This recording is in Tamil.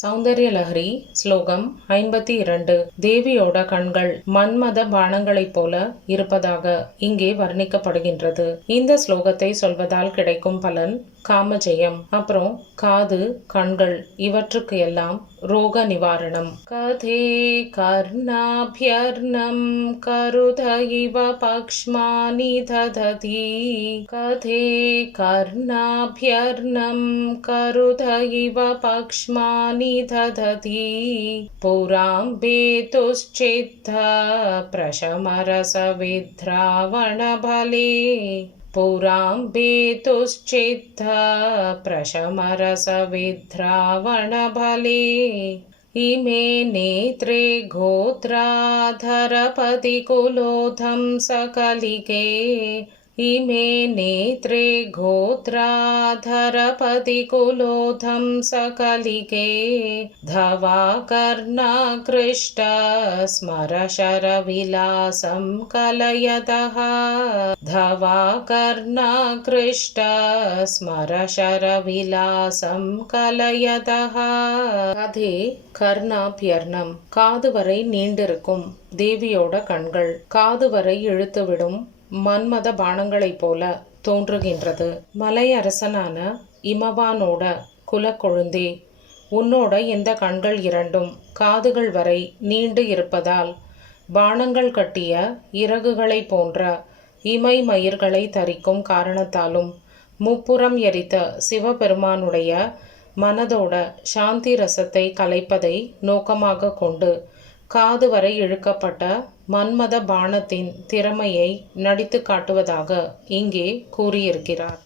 சௌந்தர்ய லஹரி ஸ்லோகம் 52. தேவியோட கண்கள் மன்மத பாணங்களைப் போல இருப்பதாக இங்கே வர்ணிக்கப்படுகின்றது. இந்த ஸ்லோகத்தை சொல்வதால் கிடைக்கும் பலன் காமஜெயம். அப்புறம் காது, கண்கள் இவற்றுக்கு எல்லாம் ரோக நிவாரணம். கதே கர்ணாபியர்ணம் கருத இவ பக்ஷ்மானி தததி. கதே கர்ணாபியர்ணம் கருத இவ பக்ஷ்மானி தததி. புராம்பேதுஷ்சித்த பிரசமரச வித்ராவண பலே. पुराम्बेतुश्चित्त प्रशमरस विद्रावण भले. इमे नेत्रे गोत्राधरपतिकुलोधं सकलिके. इमे नेत्रे गोत्राधरपतिकुलोधं सकलिके. धवाकर्णाकृष्ट स्मरशरविलासं कलयतः. धवाकर्णाकृष्ट स्मरशरविलासं कलयतः. கதே கர்ணாபியர்ணம் காது வரை நீண்டிருக்கும் தேவியோட கண்கள் காது வரை இழுத்துவிடும் மன்மத பாணங்களைப் போல தோன்றுகின்றது. மலையரசனான இமவானோட குலக்கொழுந்தே, உன்னோட இந்த கண்கள் இரண்டும் காதுகள் வரை நீண்டு இருப்பதால் பாணங்கள் கட்டிய இறகுகளை போன்ற இமை மயிர்களை தரிக்கும் காரணத்தாலும் முப்புறம் எரித்த சிவபெருமானுடைய மனதோட சாந்தி ரசத்தை கலைப்பதை நோக்கமாக கொண்டு காது வரை இழுக்கப்பட்ட மன்மத பாணத்தின் திறமையை நடித்து காட்டுவதாக இங்கே கூறியிருக்கிறார்.